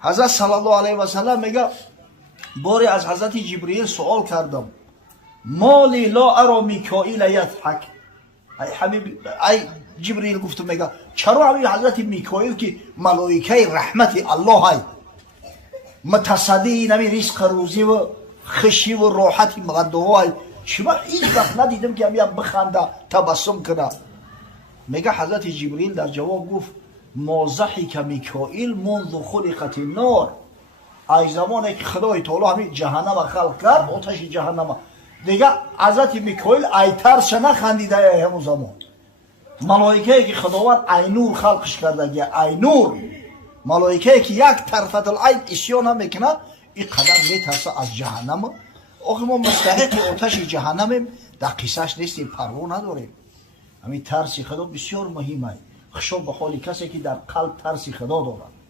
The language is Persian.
حضرت صلی الله علیه و سلم میگه باری از حضرت جبرئیل سوال کردم مالی لا ارا میکائیل یضحک. ای حبیب ای جبرئیل گفتم میگه چرا همین حضرت میکائیل که ملائکه رحمت الله های متصدی نمی رزق روزی و خشی و راحت مقدوهای شما هیچ وقت ندیدم که همین بخنده تبسم کنه. میگه حضرت جبرئیل در جواب گفت ما ضحک میکائیل منذ خلقت النار. ای زمانی که خدای تعالی همین جهنم خلق کرد آتش جهنم دیگه حضرت میکائیل ای ترس نخندیده همون زمان. ملائکه که خداوند ای نور خلقش کرده ای نور ملائکه که یک طرفت العین اسیان هم میکنه این قدر میترسه از جهنم. آخه ما مستحق آتش جهنمیم در قصهش نیستیم پروا نداریم. همین ترس خدا بسیار مهمه. خشوع به حال کسی که در قلب ترس خدا دارد.